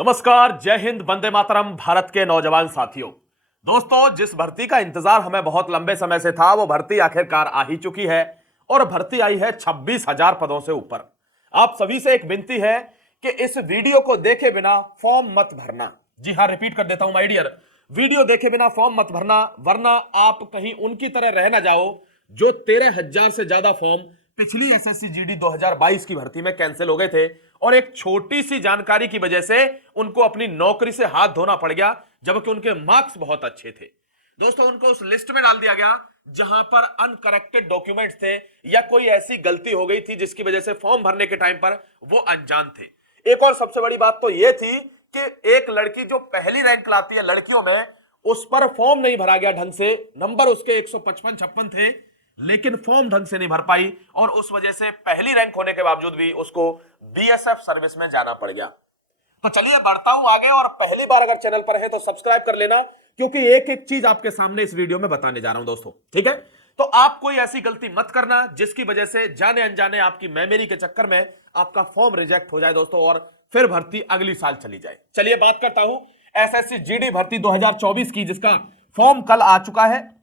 नमस्कार, जय हिंद, वंदे मातरम। भारत के नौजवान साथियों, दोस्तों, जिस भर्ती का इंतजार हमें बहुत लंबे समय से था वो भर्ती आखिरकार आ ही चुकी है और भर्ती आई है 26,000 पदों से ऊपर। आप सभी से एक विनती है कि इस वीडियो को देखे बिना फॉर्म मत भरना। जी हां, रिपीट कर देता हूं माय डियर, वीडियो देखे बिना फॉर्म मत भरना, वरना आप कहीं उनकी तरह रह ना जाओ जो 13,000 से ज्यादा फॉर्म पिछली एसएससी जीडी 2022 की भर्ती में कैंसिल हो गए थे और एक छोटी सी जानकारी की वजह से उनको अपनी नौकरी से हाथ धोना पड़ गया, जबकि उनके मार्क्स बहुत अच्छे थे। दोस्तों, उनको उस लिस्ट में डाल दिया गया जहां पर अनकरेक्टेड डॉक्यूमेंट्स थे या कोई ऐसी गलती हो गई थी जिसकी वजह से फॉर्म भरने के टाइम पर वो अनजान थे। एक और सबसे बड़ी बात तो यह थी कि एक लड़की जो पहली रैंक लाती है लड़कियों में, उस पर फॉर्म नहीं भरा गया ढंग से। नंबर उसके 155-56 थे, लेकिन फॉर्म ढंग से नहीं भर पाई और उस वजह से पहली रैंक होने के बावजूद भी उसको बीएसएफ सर्विस में जाना पड़ गया। तो चलिए बढ़ता हूं आगे, और पहली बार अगर चैनल पर है तो सब्सक्राइब कर लेना, क्योंकि एक एक चीज आपके सामने इस वीडियो में बताने जा रहा हूं दोस्तों, ठीक है। तो आप कोई ऐसी गलती मत करना जिसकी वजह से जाने अनजाने आपकी मेमोरी के चक्कर में आपका फॉर्म रिजेक्ट हो जाए दोस्तों, और फिर भर्ती अगली साल चली जाए। चलिए बात करता हूं एसएससी जीडी भर्ती 2024 की, जिसका फॉर्म कल आ चुका है।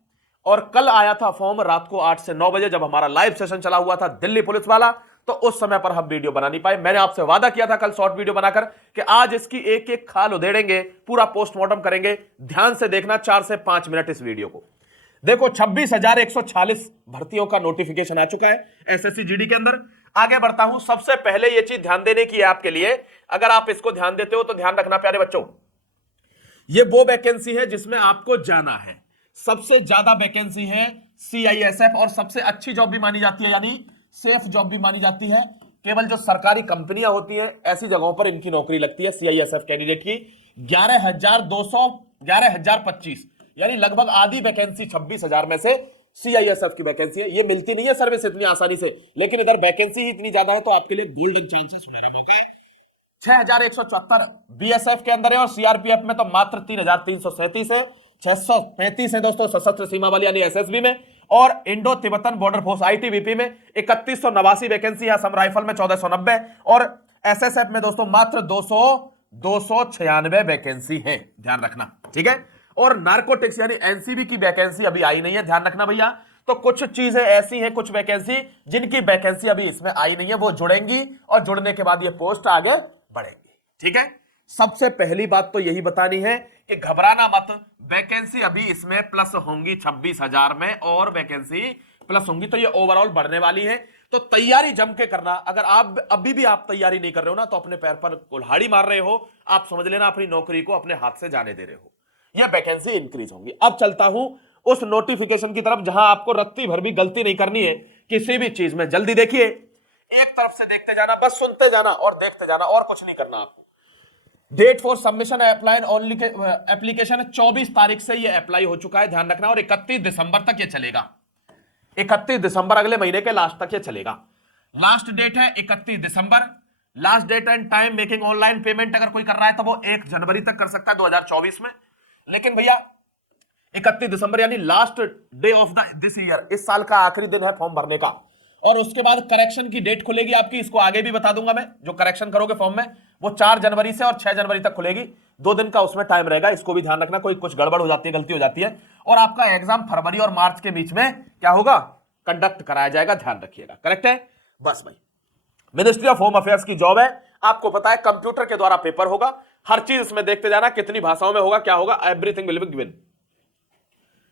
और कल आया था फॉर्म रात को 8 से 9 बजे, जब हमारा लाइव सेशन चला हुआ था दिल्ली पुलिस वाला। तो उस समय पर हम वीडियो बना नहीं पाए। मैंने आपसे वादा किया था कल शॉर्ट वीडियो बनाकर कि आज इसकी एक एक खाल उधेड़ेंगे, पूरा पोस्टमार्टम करेंगे। ध्यान से देखना, 4 से 5 मिनट इस वीडियो को देखो। 26,146 भर्तियों का नोटिफिकेशन आ चुका है एसएससी जीडी के अंदर। आगे बढ़ता हूं, सबसे पहले यह चीज ध्यान देने की है आपके लिए। अगर आप इसको ध्यान देते हो तो ध्यान रखना प्यारे बच्चों, यह वो वैकेंसी है जिसमें आपको जाना है। सबसे ज्यादा वैकेंसी है सीआईएसएफ, और सबसे अच्छी जॉब भी मानी जाती है, यानी सेफ जॉब भी मानी जाती है। केवल जो सरकारी कंपनियां होती हैं ऐसी जगहों पर इनकी नौकरी लगती है सीआईएसएफ कैंडिडेट की। 11,225 यानी लगभग आधी वैकेंसी 26,000 में से सीआईएसएफ की वैकेंसी है। ये मिलती नहीं है सर्विस इतनी आसानी से, लेकिन इधर वैकेंसी ही इतनी ज्यादा है तो आपके लिए गोल्डन चांसेस सुनहरे मौके। 6,174 बीएसएफ के अंदर है और सीआरपीएफ में तो मात्र 3,337 है। 635 है दोस्तों सशस्त्र सीमा बल यानी एसएसबी में, और Indo Tibetan border force ITBP में 3189 वैकेंसी है। असम राइफल में 1490 और एसएसएफ में दोस्तों मात्र 296 वैकेंसी है, ध्यान रखना, ठीक है। और नार्कोटिक्स यानी एनसीबी की वैकेंसी अभी आई नहीं है, ध्यान रखना भैया। तो कुछ चीजें ऐसी हैं, कुछ वैकेंसी जिनकी वैकेंसी अभी इसमें आई नहीं है, वो जुड़ेंगी और जुड़ने के बाद ये पोस्ट आगे बढ़ेंगी, ठीक है। सबसे पहली बात तो यही बतानी है कि घबराना मत, वैकेंसी अभी इसमें प्लस होंगी 26,000 में, और वैकेंसी प्लस होंगी तो ये ओवरऑल बढ़ने वाली है। तो तैयारी जम के करना। अगर आप अभी भी आप तैयारी नहीं कर रहे हो ना, तो अपने पैर पर कुल्हाड़ी मार रहे हो, आप समझ लेना अपनी नौकरी को अपने हाथ से जाने दे रहे हो। ये वैकेंसी इंक्रीज होंगी। अब चलता हूं उस नोटिफिकेशन की तरफ जहां आपको रत्ती भर भी गलती नहीं करनी है किसी भी चीज में। जल्दी देखिए, एक तरफ से देखते जाना, बस सुनते जाना और देखते जाना, और कुछ नहीं करना आपको। Date for submission apply only के एप्लीकेशन 24 तारीख से ये अप्लाई हो चुका है, ध्यान रखना, और 31 दिसंबर तक ये चलेगा। 31 दिसंबर अगले महीने के लास्ट तक ये चलेगा। लास्ट डेट है 31 दिसंबर। Last date and time making online payment अगर कोई कर रहा है तो वो 1 जनवरी तक कर सकता है 2024 में। लेकिन भैया 31 दिसंबर यानी last day of this year, इस साल का आखिरी दिन है फॉर्म भरने का। और उसके बाद करेक्शन की डेट खुलेगी आपकी, इसको आगे भी बता दूंगा मैं। जो करेक्शन करोगे फॉर्म में वो 4 जनवरी से और 6 जनवरी तक खुलेगी। 2 दिन का उसमें टाइम रहेगा, इसको भी ध्यान रखना। कोई कुछ गड़बड़ हो जाती है, गलती हो जाती है, और आपका एग्जाम फरवरी और मार्च के बीच में क्या होगा, कंडक्ट कराया जाएगा, ध्यान रखिएगा। करेक्ट है बस भाई। मिनिस्ट्री ऑफ होम अफेयर्स की जॉब है, आपको पता है कंप्यूटर के द्वारा पेपर होगा। हर चीज इसमें देखते जाना, कितनी भाषाओं में होगा, क्या होगा, everything will be given.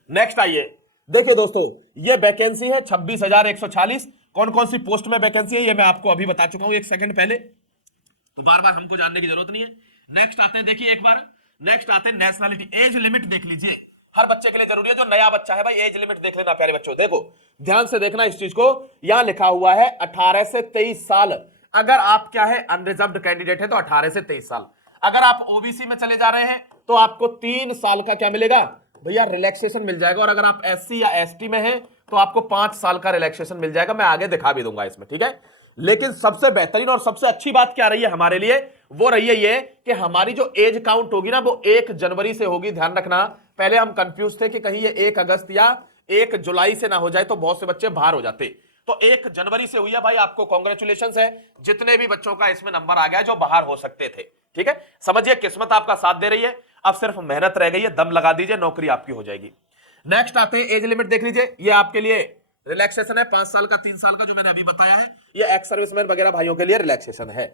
Next आइए, देखिए दोस्तों, ये वैकेंसी है 26,146। कौन कौन सी पोस्ट में वैकेंसी है ये मैं आपको अभी बता चुका हूं 1 सेकंड पहले, तो बार बार हमको जानने की जरूरत नहीं है। नेक्स्ट आते हैं, देखिए एक बार, नेक्स्ट आते हैं नेशनलिटी। एज लिमिट देख लीजिए, हर बच्चे के लिए जरूरी है। जो नया बच्चा है भाई, एज लिमिट देख लेना प्यारे बच्चों। देखो ध्यान से देखना इस चीज को, यहां लिखा हुआ है 18 से 23 साल। अगर आप क्या है अनरिजर्व्ड कैंडिडेट है तो 18 से 23 साल। अगर आप ओबीसी में चले जा रहे हैं तो आपको 3 साल का क्या मिलेगा भैया, रिलैक्सेशन मिल जाएगा। और अगर आप एससी या एसटी में हैं तो आपको 5 साल का रिलैक्सेशन मिल जाएगा। मैं आगे दिखा भी दूंगा इसमें, ठीक है। लेकिन सबसे बेहतरीन और सबसे अच्छी बात क्या रही है हमारे लिए, वो रही है ये कि हमारी जो एज काउंट होगी ना वो 1 जनवरी से होगी, ध्यान रखना। पहले हम कंफ्यूज थे कि कहीं ये 1 अगस्त या 1 जुलाई से ना हो जाए, तो बहुत से बच्चे बाहर हो जाते। तो 1 जनवरी से हुई है भाई, आपको कॉन्ग्रेचुलेशन है। जितने भी बच्चों का इसमें नंबर आ गया जो बाहर हो सकते थे, ठीक है, समझिए किस्मत आपका साथ दे रही है, अब सिर्फ मेहनत रह गई है, दम लगा दीजिए, नौकरी आपकी हो जाएगी। नेक्स्ट आते हैं एज लिमिट, देख लीजिए, ये आपके लिए रिलैक्सेशन है 5 साल का, 3 साल का, जो मैंने अभी बताया है, ये एक्स सर्विसमैन वगैरह भाइयों के लिए रिलैक्सेशन है।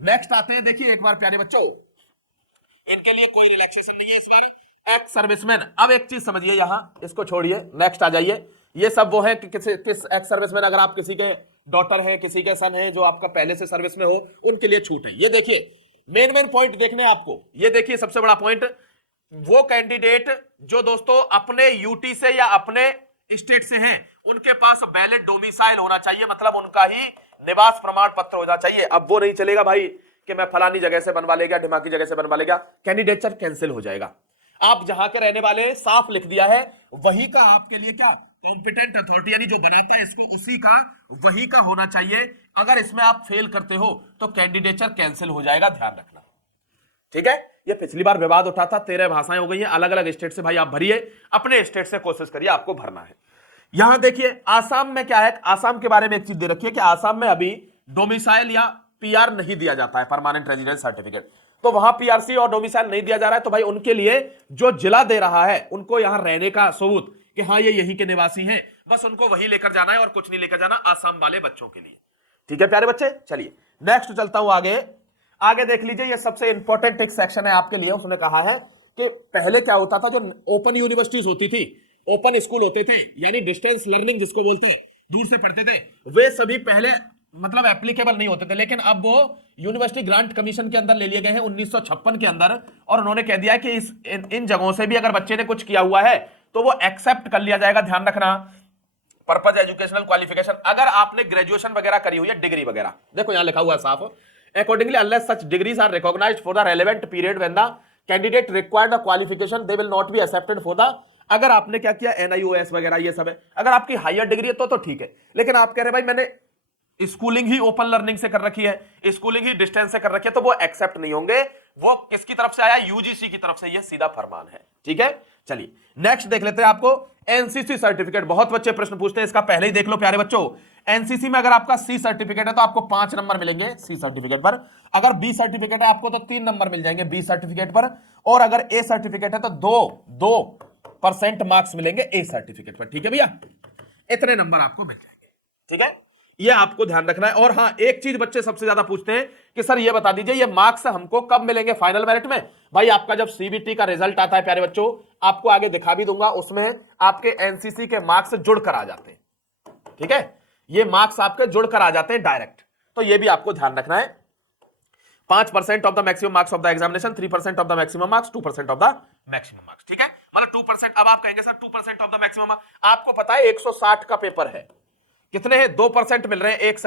नेक्स्ट आते हैं, देखिए एक बार प्यारे बच्चों, इनके लिए कोई रिलैक्सेशन नहीं है इस बार, एक्स सर्विसमैन। अब एक चीज समझिए, यहां इसको छोड़िए, नेक्स्ट आ जाइए, ये सब वो है कि किस एक्स सर्विसमैन, अगर आप किसी के डॉटर हैं, किसी के सन हैं जो आपका पहले से सर्विस में हो, उनके लिए छूट है। ये देखिए मेन पॉइंट देखने आपको, ये देखिए सबसे बड़ा पॉइंट, वो कैंडिडेट जो दोस्तों अपने यूटी से या अपने स्टेट से हैं, उनके पास वैलिड डोमिसाइल होना चाहिए, मतलब उनका ही निवास प्रमाण पत्र होना चाहिए। अब वो नहीं चलेगा भाई कि मैं फलानी जगह से बनवा लेगा, ढिमाकी जगह से बनवा लेगा, कैंडिडेचर कैंसिल हो जाएगा। आप जहां के रहने वाले साफ लिख दिया है, वही का आपके लिए क्या कॉम्पिटेंट अथॉरिटी, यानी जो बनाता है इसको, उसी का वही का होना चाहिए। अगर इसमें आप फेल करते हो तो कैंडिडेचर कैंसिल हो जाएगा, ध्यान रखना, ठीक है। ये पिछली बार विवाद उठा था, 13 भाषाएं हो गई हैं, अलग अलग स्टेट से भाई आप भरिए, अपने स्टेट से कोशिश करिए, आपको भरना है। यहां देखिए आसाम में क्या है, आसाम के बारे में एक चीज दे रखी है कि आसाम में अभी डोमिसाइल या पीआर नहीं दिया जाता है, परमानेंट रेजिडेंस सर्टिफिकेट, तो वहां पीआरसी और डोमिसाइल नहीं दिया जा रहा है, तो भाई उनके लिए जो जिला दे रहा है, उनको यहां रहने का सबूत कि हाँ ये यहीं के निवासी हैं, बस उनको वही लेकर जाना है और कुछ नहीं लेकर जाना, आसाम वाले बच्चों के लिए, ठीक है प्यारे बच्चे। चलिए नेक्स्ट चलता हूं आगे, आगे देख लीजिए, ये सबसे इंपॉर्टेंट एक सेक्शन है आपके लिए। उसने कहा है कि पहले क्या होता था, जो ओपन यूनिवर्सिटीज होती थी, ओपन स्कूल होते थे, यानी डिस्टेंस लर्निंग जिसको बोलते हैं, दूर से पढ़ते थे, वे सभी पहले मतलब एप्लीकेबल नहीं होते थे, लेकिन अब वो यूनिवर्सिटी ग्रांट कमीशन के अंदर ले लिए गए हैं 1956 के अंदर, और उन्होंने कह दिया कि इन जगहों से भी अगर बच्चे ने कुछ किया हुआ है तो वो एक्सेप्ट कर लिया जाएगा। ध्यान रखना, पर्पज एजुकेशनल क्वालिफिकेशन, अगर आपने ग्रेजुएशन वगैरह करी हुई है, डिग्री वगैरह, देखो यहां लिखा हुआ है साफ, accordingly unless such degrees are recognized for the relevant period when the candidate required the qualification they will not be accepted for the, अगर आपने क्या किया NIOS वगैरह ये सब है, अगर आपकी हायर डिग्री है तो ठीक है, लेकिन आप कह रहे भाई मैंने स्कूलिंग ही ओपन लर्निंग से कर रखी है, स्कूलिंग ही डिस्टेंस से कर रखी है, तो वो एक्सेप्ट नहीं होंगे। वो किसकी तरफ से आया, यूजीसी की तरफ से, ये सीधा फरमान है, ठीक है। चलिए नेक्स्ट देख लेते हैं, आपको एनसीसी सर्टिफिकेट, बहुत बच्चे प्रश्न पूछते हैं इसका, पहले ही देख लो प्यारे बच्चों। एनसीसी में अगर आपका सी सर्टिफिकेट है तो आपको 5 नंबर मिलेंगे सी सर्टिफिकेट पर, अगर बी सर्टिफिकेट है आपको तो 3 नंबर मिल जाएंगे बी सर्टिफिकेट पर, और अगर ए सर्टिफिकेट है तो 2% मार्क्स मिलेंगे ए सर्टिफिकेट पर, ठीक है भैया, इतने नंबर आपको मिल जाएंगे, ठीक है, ये आपको ध्यान रखना है। और हां एक चीज बच्चे सबसे ज्यादा पूछते हैं कि सर ये बता दीजिए ये मार्क्स हमको कब मिलेंगे फाइनल मेरिट में। भाई आपका जब सीबीटी का रिजल्ट आता है प्यारे बच्चों, आपको आगे दिखा भी दूंगा, उसमें आपके एनसीसी के मार्क्स जुड़कर आ जाते हैं, ठीक है, ये मार्क्स आपके जुड़कर आ जाते हैं डायरेक्ट, तो ये भी आपको ध्यान रखना है। 5% of the maximum marks of the examination, 3% of the maximum marks, 2% of the maximum marks, ठीक है, मतलब 2%। अब आप कहेंगे सर 2% ऑफ द मैक्सिमम, आपको पता है 160 का पेपर है, कितने हैं 2% मिल रहे हैं एक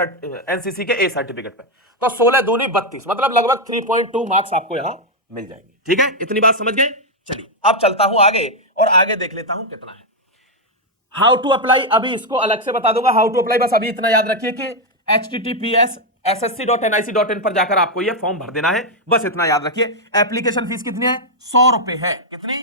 एनसीसी के ए सर्टिफिकेट पे, तो 16 दूनी 32, मतलब लगभग 3.2 मार्क्स आपको यहां मिल जाएंगे, ठीक है, इतनी बात समझ गए। चलिए अब चलता हूं आगे, और आगे देख लेता हूं कितना है। हाउ टू अप्लाई, अभी इसको अलग से बता दूंगा, हाउ टू अप्लाई बस अभी इतना याद रखिए कि https://ssc.nic.in पर जाकर आपको यह फॉर्म भर देना है, बस इतना याद रखिए। एप्लीकेशन फीस कितनी है, 100 रुपए है, कितनी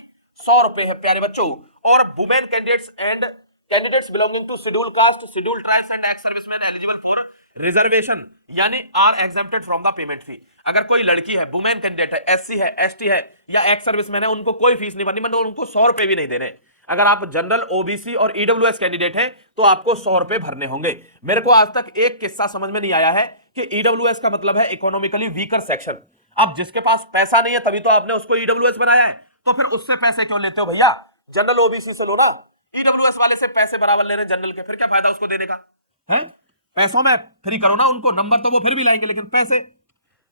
100 रुपए है प्यारे बच्चों। और women candidates and candidates belonging to schedule caste, schedule tribes and ex serviceman eligible for reservation यानी are exempted from the payment fee. अगर कोई लड़की है, वुमेन कैंडिडेट है, एससी है, एसटी है या एक्स सर्विसमैन है, उनको कोई फीस नहीं भरनी, मतलब उनको 100 रुपए भी नहीं देने। अगर आप जनरल, ओबीसी और ईडब्ल्यूएस कैंडिडेट हैं तो आपको 100 रुपए भरने होंगे। मेरे को आज तक एक किस्सा समझ में नहीं आया है कि ईडब्ल्यूएस का मतलब है इकोनॉमिकली वीकर सेक्शन। अब जिसके पास पैसा नहीं है तभी तो आपने उसको ईडब्ल्यूएस बनाया है, तो फिर उससे पैसे क्यों लेते हो भैया, जनरल ओबीसी से लो ना, ईडब्ल्यूएस वाले से पैसे बराबर ले रहे जनरल के, फिर क्या फायदा उसको देने का है, पैसों में फ्री करो ना उनको, नंबर तो वो फिर भी लाएंगे लेकिन पैसे।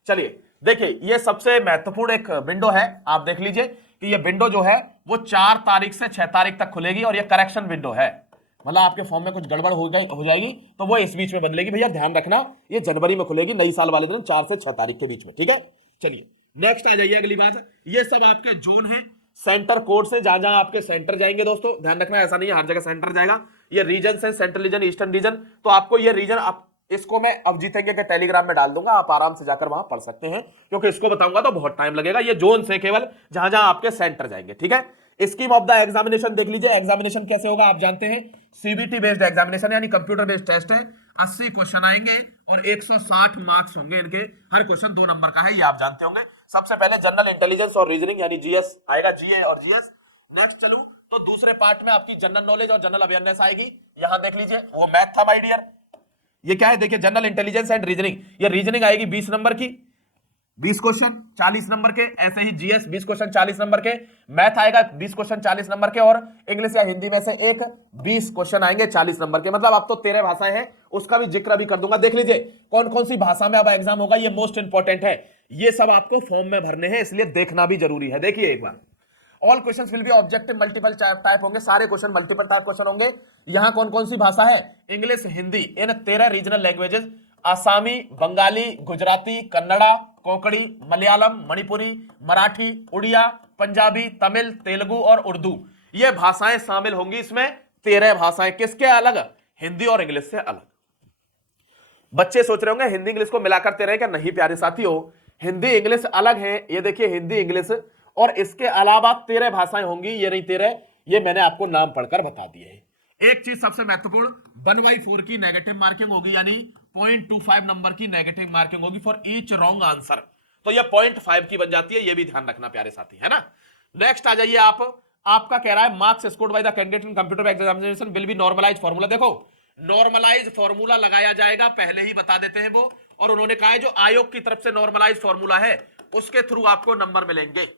चलिए देखिए ये सबसे महत्वपूर्ण एक विंडो है, आप देख लीजिए कि ये विंडो जो है वो 4 तारीख से 6 तारीख तक खुलेगी, और ये करेक्शन विंडो है, मतलब आपके फॉर्म में कुछ गड़बड़ हो जाएगी तो वो इस बीच में बदलेगी, भैया ध्यान रखना, ये जनवरी में खुलेगी, नई साल वाले दिन 4 से 6 तारीख के बीच में, ठीक है। चलिए नेक्स्ट आ जाइए, अगली बात, ये सब आपके जोन है, सेंटर कोड से जहां जहां आपके सेंटर जाएंगे दोस्तों, ध्यान रखना ऐसा नहीं है हर जगह सेंटर जाएगा, ये रीजन है, सेंट्रल रीजन, ईस्टर्न रीजन, तो आपको ये रीजन, आप इसको मैं अब जीतेंगे के टेलीग्राम में डाल दूंगा, आप आराम से जाकर वहां पढ़ सकते हैं, क्योंकि इसको बताऊंगा तो बहुत टाइम लगेगा। ये जोन से केवल जहां जहां आपके सेंटर जाएंगे, ठीक है। स्कीम ऑफ द एग्जामिनेशन देख लीजिए, एग्जामिनेशन कैसे होगा आप जानते हैं, सीबीटी बेस्ड एग्जामिनेशन यानी कंप्यूटर बेस्ड टेस्ट है, 80 क्वेश्चन आएंगे और 160 मार्क्स होंगे इनके, हर क्वेश्चन 2 नंबर का है, ये आप जानते होंगे। सबसे पहले जनरल इंटेलिजेंस और रीजनिंग यानी जीएस आएगा, जीए और जीएस। नेक्स्ट चलूं तो दूसरे पार्ट में आपकी जनरल नॉलेज और जनरल अवेयरनेस आएगी। यहां देख लीजिए वो मैथ था माय डियर। ये क्या है देखिए, जनरल इंटेलिजेंस एंड रीजनिंग। ये रीजनिंग आएगी 20 नंबर की, 20 क्वेश्चन 40 नंबर के। ऐसे ही जीएस 20 क्वेश्चन 40 नंबर के, मैथ आएगा 20 क्वेश्चन 40 नंबर के, और इंग्लिश या हिंदी में से एक 20 क्वेश्चन आएंगे 40 नंबर के। मतलब अब तो 13 भाषाएं हैं, उसका भी जिक्र भी कर दूंगा। देख लीजिए कौन कौन सी भाषा में अब एग्जाम होगा, ये मोस्ट इंपॉर्टेंट है। ये सब आपको फॉर्म में भरने हैं, इसलिए देखना भी जरूरी है। देखिए एक बार, all questions will be objective multiple type होंगे, सारे क्वेश्चन मल्टीपल टाइप क्वेश्चन होंगे। यहां कौन कौन सी भाषा है, इंग्लिश हिंदी इन 13 रीजनल लैंग्वेजेस, आसामी, बंगाली, गुजराती, कन्नड़ा, कोंकणी, मलयालम, मणिपुरी, मराठी, उड़िया, पंजाबी, तमिल, तेलुगु और उर्दू, ये भाषाएं शामिल होंगी इसमें। 13 भाषाएं किसके अलग, हिंदी और इंग्लिश से अलग। बच्चे सोच रहे होंगे हिंदी इंग्लिश को मिलाकर 13 क्या, नहीं प्यारे साथियों, हिंदी इंग्लिश अलग है। ये देखिए हिंदी इंग्लिश, और इसके अलावा 13 भाषाएं होंगी। ये नहीं 13, ये मैंने आपको नाम पढ़कर बता दिए हैं। एक चीज सबसे महत्वपूर्ण, 1/4 की नेगेटिव मार्किंग होगी, यानी 0.25 नंबर की नेगेटिव मार्किंग होगी फॉर ईच रॉन्ग आंसर। तो ये 0.5 की बन जाती है, ये भी ध्यान रखना प्यारे साथी, है ना। नेक्स्ट आ जाइए आप, आपका कह रहा है marks scored by the candidate in computer examination will be normalize formula. देखो नॉर्मलाइज फॉर्मूला लगाया जाएगा, पहले ही बता देते हैं वो, और उन्होंने कहा है जो आयोग की तरफ से नॉर्मलाइज फॉर्मूला है उसके थ्रू आपको नंबर मिलेंगे,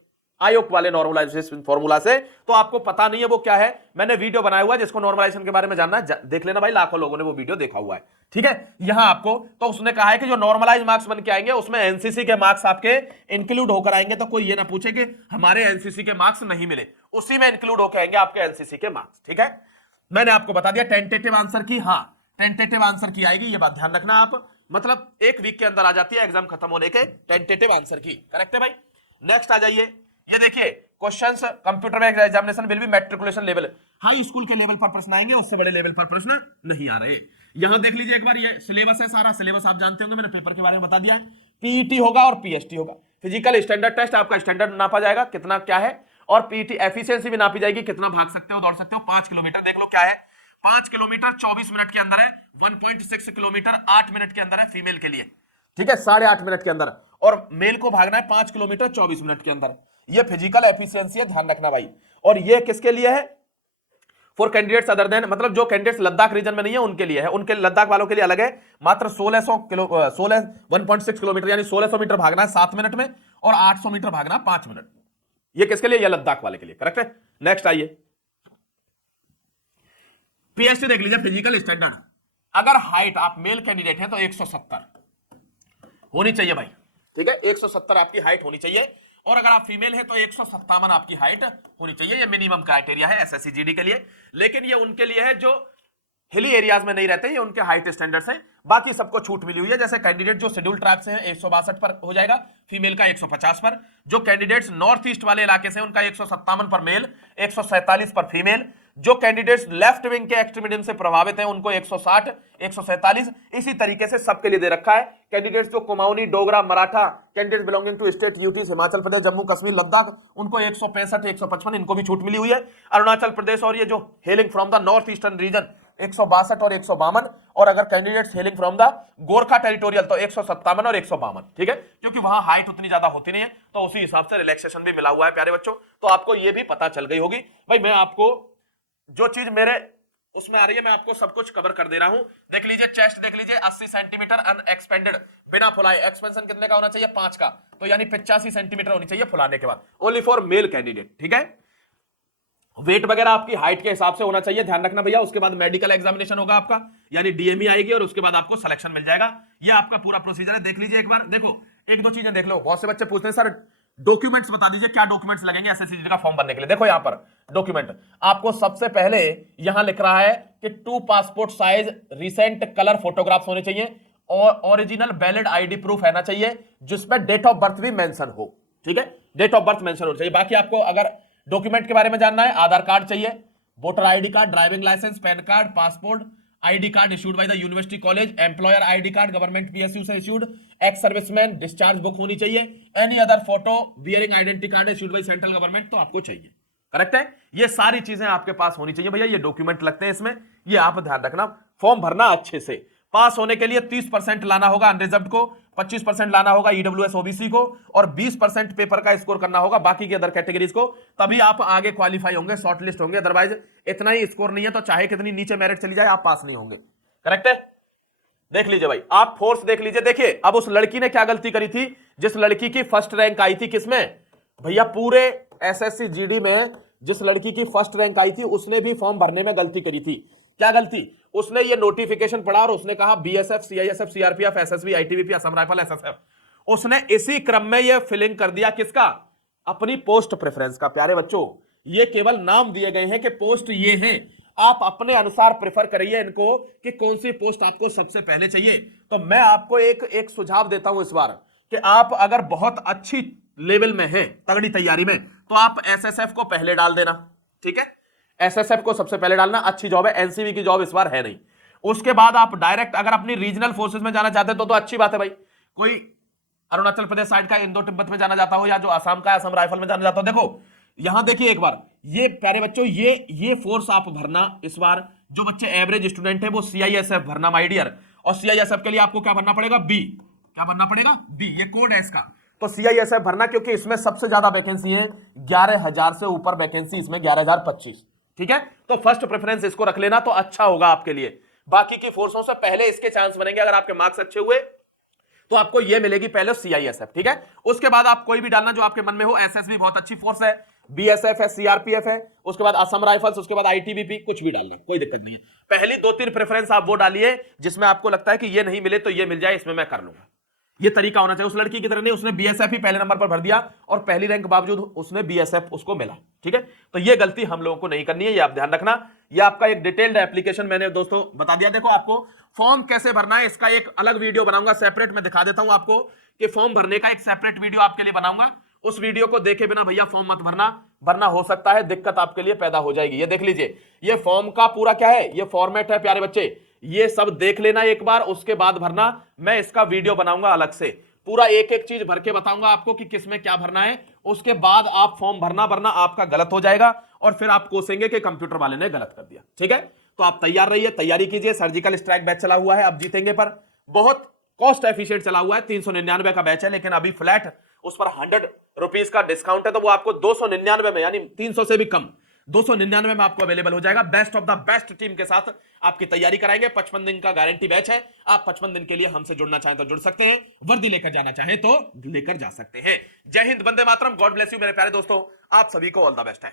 आयोग वाले नॉर्मलाइजेशन फॉर्मूला से। तो आपको पता नहीं है वो क्या है, मैंने वीडियो बनाया हुआ है, जिसको नॉर्मलाइजेशन के बारे में जानना है देख लेना भाई, लाखों लोगों ने वो वीडियो देखा हुआ है, ठीक है। यहां आपको तो उसने कहा है कि जो नॉर्मलाइज मार्क्स बन के आएंगे उसमें एनसीसी के मार्क्स आपके इंक्लूड होकर आएंगे। तो कोई ये ना पूछे कि हमारे एनसीसी के मार्क्स नहीं मिले, उसी में इंक्लूड होकर आएंगे आपके एनसीसी के मार्क्स, ठीक है। मैंने आपको बता दिया टेंटेटिव आंसर की, हाँ टेंटेटिव आंसर की आएगी, ये बात ध्यान रखना आप, मतलब एक वीक के अंदर आ जाती है एग्जाम खत्म होने के टेंटेटिव आंसर की, करेक्ट है भाई। नेक्स्ट आ जाइए, ये देखिए क्वेश्चंस कंप्यूटर में examination will B matriculation level, high school के लेवल पर प्रश्न आएंगे, उससे बड़े लेवल पर प्रश्न नहीं आ रहे। यहां देख लीजिए एक बार, ये सिलेबस है, सारा सिलेबस आप जानते होंगे, मैंने पेपर के बारे में बता दिया है। पीईटी होगा और पीएसटी होगा, फिजिकल स्टैंडर्ड टेस्ट, आपका स्टैंडर्ड नापा जाएगा कितना क्या है, और पीईटी एफिशिएंसी भी नापी जाएगी, कितना भाग सकते हो दौड़ सकते हो। 5 किलोमीटर देख लो क्या है, 5 किलोमीटर 24 मिनट के अंदर है, 1.6 किलोमीटर 8 मिनट के अंदर है फीमेल के लिए, ठीक है, 8.5 मिनट के अंदर, और मेल को भागना है 5 किलोमीटर 24 मिनट के अंदर। ये फिजिकल एफिशिएंसी है, ध्यान रखना भाई। और ये किसके लिए है, फॉर कैंडिडेट्स अदर देन, मतलब जो कैंडिडेट्स लद्दाख रीजन में नहीं है उनके लिए है, उनके लद्दाख वालों के लिए अलग है। मात्र 1.6 किलोमीटर यानी 1600 मीटर भागना है 7 मिनट में, और 800 मीटर भागना 5 मिनट। ये किसके लिए, ये लद्दाख वाले के लिए, करेक्ट है। नेक्स्ट आइए, पीएसटी देख लीजिए, फिजिकल स्टैंडर्ड, अगर हाइट आप मेल कैंडिडेट हैं तो 170 होनी चाहिए भाई, ठीक है, 170 आपकी हाइट होनी चाहिए, और अगर आप फीमेल है तो 157 आपकी हाइट होनी चाहिए। ये मिनिमम क्राइटेरिया है एसएससी जीडी के लिए, लेकिन ये उनके लिए है जो हिली एरियाज में नहीं रहते, ये उनके हाइट स्टैंडर्ड्स हैं। बाकी सबको छूट मिली हुई है, जैसे कैंडिडेट जो शेड्यूल ट्राइब से हैं 162 पर हो जाएगा, फीमेल का 150 पर। जो कैंडिडेट्स नॉर्थ ईस्ट वाले इलाके से उनका 157 पर मेल, 147 पर फीमेल। जो कैंडिडेट्स लेफ्ट विंग के एक्सट्रीमिज्म से प्रभावित हैं उनको 160, 147, इसी तरीके से सबके लिए दे रखा है। कैंडिडेट्स जो Kumaoni, Dogra, Maratha, candidates belonging to state UTs, Himachal Pradesh, Jammu Kashmir, Ladakh, उनको 165, 155, इनको भी छूट मिली हुई है। अरुणाचल प्रदेश और ये जो hailing from the north eastern region 162 और 152, और अगर candidates hailing from the Gorkha territorial तो 157 और 152, ठीक है, क्योंकि वहां हाइट उतनी ज्यादा होती नहीं है, तो उसी हिसाब से रिलैक्सेशन भी मिला हुआ है प्यारे बच्चों। तो आपको ये भी पता चल गई होगी भाई। मैं आपको जो चीज मेरे उसमें आ रही है मैं आपको सब कुछ कवर कर दे रहा हूं। देख लीजिए, चेस्ट देख लीजिए 80 सेंटीमीटर अनएक्सपेंडेड, बिना फुलाए। एक्सपेंशन कितने का होना चाहिए, 5 का, तो यानी 85 सेंटीमीटर होनी चाहिए फुलाने के बाद, ओनली फॉर मेल कैंडिडेट, ठीक है। वेट वगैरह आपकी हाइट के हिसाब से होना चाहिए, ध्यान रखना भैया। उसके बाद मेडिकल एग्जामिनेशन होगा आपका, यानी डीएमई आएगी, और उसके बाद आपको सिलेक्शन मिल जाएगा। ये आपका पूरा प्रोसीजर है, देख लीजिए एक बार। देखो एक दो चीजें देख लो, बहुत से बच्चे पूछते हैं सर डॉक्यूमेंट्स बता दीजिए, क्या डॉक्यूमेंट्स लगेंगे एसएससी का फॉर्म भरने के लिए। देखो यहां पर डॉक्यूमेंट आपको सबसे पहले यहां लिख रहा है कि 2 passport size recent colour photographs होने चाहिए, और ओरिजिनल वैलिड आईडी प्रूफ रहना चाहिए जिसमें डेट ऑफ बर्थ भी मेंशन हो, ठीक है, डेट ऑफ बर्थ मेंशन होना चाहिए। बाकी आपको अगर डॉक्यूमेंट के बारे में जानना है, आधार कार्ड चाहिए, voter ID card, driving licence, PAN card, passport, ID card issued by the university college, employer ID card government PSU से issued, ex serviceman discharge book होनी चाहिए, any other photo bearing identity card issued by central government, तो आपको चाहिए, correct है। ये सारी चीजें आपके पास होनी चाहिए भैया, ये डॉक्यूमेंट लगते हैं इसमें, ये आप ध्यान रखना। फॉर्म भरना अच्छे से, पास होने के लिए 30% लाना होगा अनरिजर्व्ड को, 25% लाना होगा ईडब्ल्यूएस ओबीसी को, और 20% पेपर का स्कोर करना होगा बाकी के अदर कैटेगरीज को, तभी आप आगे क्वालिफाई होंगे, शॉर्ट लिस्ट होंगे। अदरवाइज इतना ही स्कोर नहीं है तो चाहे कितनी नीचे मेरिट चली जाए आप पास नहीं होंगे। करेक्ट है? देख लीजिए भाई, आप फोर्स देख लीजिए। देखिए अब उस लड़की ने क्या गलती करी थी, जिस लड़की की फर्स्ट रैंक आई थी, किसमें भैया, पूरे एसएससी जीडी में जिस लड़की की फर्स्ट रैंक आई थी उसने भी फॉर्म भरने में गलती करी थी। क्या गलती? उसने ये नोटिफिकेशन पढ़ा और उसने कहा BSF, CISF, CRPF, SSB, ITBP, Assam rifle, SSF. उसने इसी क्रम में ये फिलिंग कर दिया, किसका? अपनी पोस्ट प्रेफरेंस का। प्यारे बच्चों, ये केवल नाम दिए गए हैं कि पोस्ट ये हैं, आप अपने अनुसार प्रेफर करिए इनको कि कौन सी पोस्ट आपको सबसे पहले चाहिए। तो मैं आपको एक सुझाव देता हूं इस बार कि आप अगर बहुत अच्छी लेवल में हैं, तगड़ी तैयारी में, तो आप एसएसएफ को पहले डाल देना। ठीक है, एसएसएफ को सबसे पहले डालना, अच्छी जॉब है, एनसीबी की जॉब इस बार है नहीं। उसके बाद आप डायरेक्ट अगर अपनी रीजनल फोर्सेस में जाना चाहते हो तो अच्छी बात है भाई। कोई अरुणाचल प्रदेश साइड का इंडो तिब्बत में जाना चाहता हो, या जो असम का असम राइफल में जाना चाहता हो, देखो यहां देखिए एक बार, ये प्यारे बच्चों ये फोर्स आप भरना इस बार। जो बच्चे एवरेज स्टूडेंट है वो सीआईएसएफ भरना माय डियर, और सीआईएसएफ के लिए आपको क्या भरना पड़ेगा? बी। क्या भरना पड़ेगा? बी। ये कोड है इसका। तो सीआईएसएफ भरना, क्योंकि इसमें सबसे ज्यादा वैकेंसी है, 11,000 से ऊपर वैकेंसी इसमें, 11,025। ठीक है, तो फर्स्ट प्रेफरेंस इसको रख लेना तो अच्छा होगा आपके लिए। बाकी की फोर्सों से पहले इसके चांस बनेंगे, अगर आपके मार्क्स अच्छे हुए तो आपको ये मिलेगी पहले सीआईएसएफ। ठीक है, उसके बाद आप कोई भी डालना जो आपके मन में हो। एसएसबी बहुत अच्छी फोर्स है, बीएसएफ है, सीआरपीएफ है, उसके बाद असम राइफल्स, उसके बाद आईटीबीपी, कुछ भी डालना, कोई दिक्कत नहीं है। पहली 2-3 प्रेफरेंस आप वो डालिए जिसमें आपको लगता है कि ये नहीं मिले तो ये मिल जाए, इसमें मैं कर लूंगा। ये तरीका होना चाहिए। उस लड़की की तरह नहीं, उसने बीएसएफ ही पहले नंबर पर भर दिया और पहली रैंक के बावजूद उसने बीएसएफ उसको मिला। ठीक है, तो ये गलती हम लोगों को नहीं करनी है, ये आप ध्यान रखना। ये आपका एक डिटेल्ड एप्लीकेशन मैंने दोस्तों बता दिया। देखो आपको फॉर्म कैसे भरना है, इसका एक अलग वीडियो बनाऊंगा सेपरेट, मैं दिखा देता हूं आपको कि फॉर्म भरने का एक सेपरेट वीडियो आपके लिए बनाऊंगा। उस वीडियो को देखे बिना भैया फॉर्म मत भरना, वरना हो सकता है दिक्कत आपके लिए पैदा हो जाएगी। ये देख लीजिए, ये फॉर्म का पूरा क्या है, ये फॉर्मेट है प्यारे बच्चे, ये सब देख लेना एक बार, उसके बाद भरना। मैं इसका वीडियो बनाऊंगा अलग से, पूरा एक एक चीज भर के बताऊंगा आपको कि किसमें क्या भरना है। उसके बाद आप फॉर्म भरना आपका गलत हो जाएगा और फिर आप कोसेंगे कि कंप्यूटर वाले ने गलत कर दिया। ठीक है, तो आप तैयार रहिए, तैयारी कीजिए। सर्जिकल स्ट्राइक बैच चला हुआ है, अब जीतेंगे पर बहुत कॉस्ट एफिशिएंट चला हुआ है। 399 का बैच है, लेकिन अभी फ्लैट उस पर 100 रुपीज का डिस्काउंट है, तो वो आपको 299 में, यानी 300 से भी कम, 299 में आपको अवेलेबल हो जाएगा। Best of the best team के साथ आपकी तैयारी कराएंगे। 55 दिन का गारंटी बैच है। आप 55 दिन के लिए हमसे जुड़ना चाहें तो जुड़ सकते हैं, वर्दी लेकर जाना चाहें तो लेकर जा सकते हैं। जय Hind, Vande Mataram, God bless you मेरे प्यारे दोस्तों, आप सभी को ऑल द बेस्ट है।